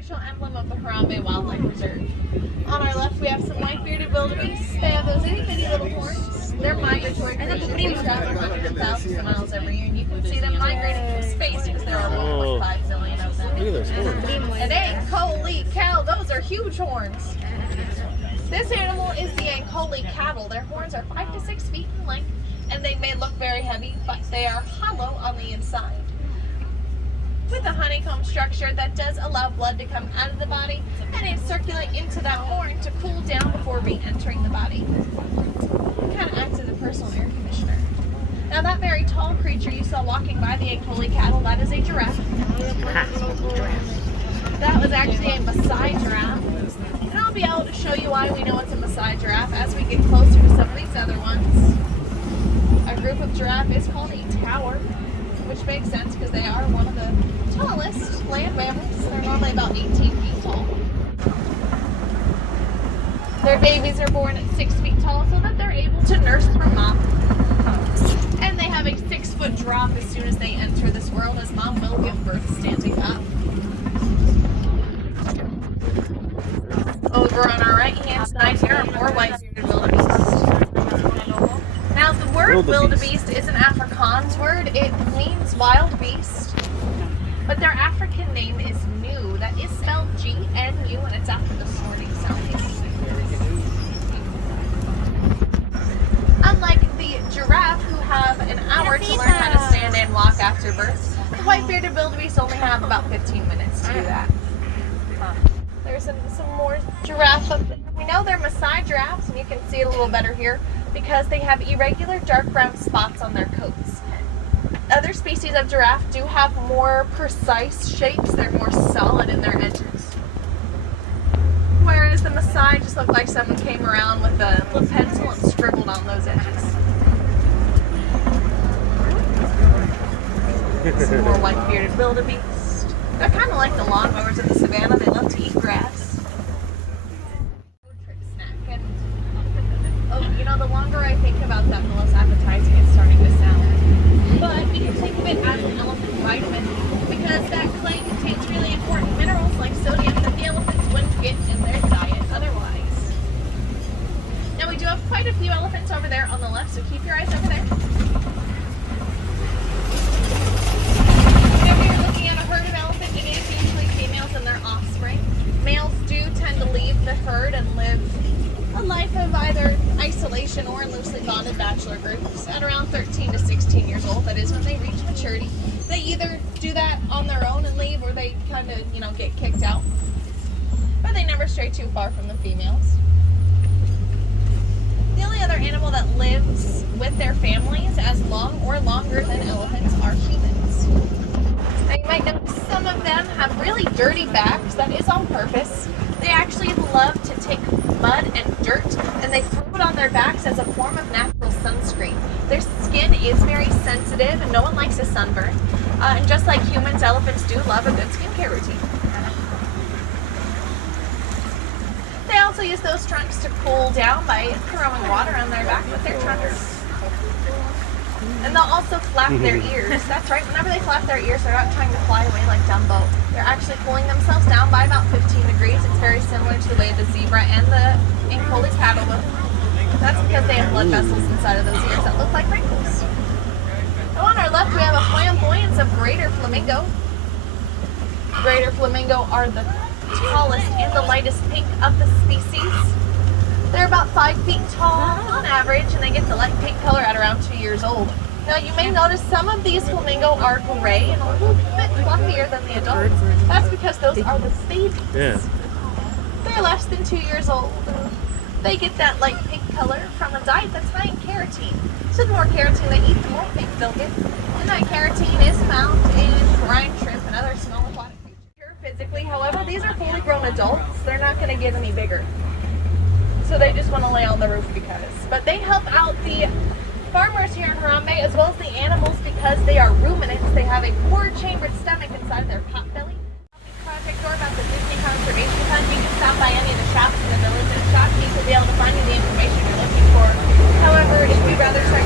official emblem of the Harambe Wildlife Reserve. On our left, we have some white-bearded wildebeest. They have those itty-bitty little horns. They're migratory creatures. They travel hundreds of thousands of miles every year, and you can see them migrating through space because there are 1.5 zillion of them. Look at those horns. And holy cow, those are huge horns. This animal is the Ankole cattle. Their horns are 5 to 6 feet in length, and they may look very heavy, but they are hollow on the inside, with a honeycomb structure that does allow blood to come out of the body and it circulate into that horn to cool down before re-entering the body. It kind of acts as a personal air conditioner. Now that very tall creature you saw walking by the Ankole cattle, that is a giraffe. That was actually a Maasai giraffe. And I'll be able to show you why we know it's a Maasai giraffe as we get closer to some of these other ones. A group of giraffe is called a tower, which makes sense because they are one of the tallest land mammals. They're normally about 18 feet tall. Their babies are born at 6 feet tall so that they're able to nurse their mom. And they have a 6-foot drop as soon as they enter this world, as mom will give birth standing up. Over on our right hand side here are more white-bearded wildebeest. Now the word wildebeest is an Afrikaans word. It means wild beast. But their African name is gnu. That is spelled G-N-U, and it's after the snorting sound. Unlike the giraffe, who have an hour to learn how to stand and walk after birth, the white-bearded wildebeest only have about 15 minutes to do that. There's some more giraffe up there. We know they're Maasai giraffes, and you can see it a little better here because they have irregular dark brown spots on their coats. Other species of giraffe do have more precise shapes. They're more solid in their edges. Whereas the Maasai just look like someone came around with a little pencil and scribbled on those edges. Some more white-bearded wildebeest. They're kind of like the lawnmowers of the savannah. They love to eat grass. Oh, you know, the longer I think about that, the less appetizing it's starting to sound. But we can think of it as an elephant vitamin because that clay contains really important minerals like sodium that the elephants wouldn't get in their diet otherwise. Now we do have quite a few elephants over there on the left, so keep your eyes over there. Whenever you're looking at a herd of elephants, it is usually females and their offspring. Males do tend to leave the herd and live a life of either isolation or in loosely bonded bachelor groups at around 13 to 16 years old. That is when they reach maturity. They either do that on their own and leave, or they kind of, get kicked out. But they never stray too far from the females. The only other animal that lives with their families as long or longer than elephants are humans. Now you might notice some of them have really dirty backs. That is on purpose. They actually love to take mud and dirt and they throw it on their backs as a form of natural sunscreen. Their skin is very sensitive and no one likes a sunburn. And just like humans, elephants do love a good skincare routine. They also use those trunks to cool down by throwing water on their back with their trunks. And they'll also flap their ears. That's right, whenever they flap their ears, they're not trying to fly away like Dumbo. They're actually cooling themselves down by about 15 degrees. It's very similar to the way the zebra and the Ankole cattle look. That's because they have blood vessels inside of those ears that look like wrinkles. Now on our left, we have a flamboyance of greater flamingo. Greater flamingo are the tallest and the lightest pink of the species. They're about 5 feet tall on average, and they get the light pink color at around 2 years old. Now you may notice some of these flamingo are gray and a little bit fluffier than the adults. That's because those are the babies. Yeah. They're less than 2 years old. They get that light pink color from a diet that's high in carotene. So the more carotene they eat, the more pink they'll get. And that carotene is found in brine shrimp and other small aquatic creatures. Physically, however, these are fully grown adults. They're not going to get any bigger. So they just want to lay on the roof because. But they help out the farmers here in Harambe as well as the animals because they are ruminants. They have a four-chambered stomach inside their pot belly. Project or about the Disney Conservation Fund, you can stop by any of the shops in the village and shopkeep will be able to find you the information you're looking for. However, if you'd rather try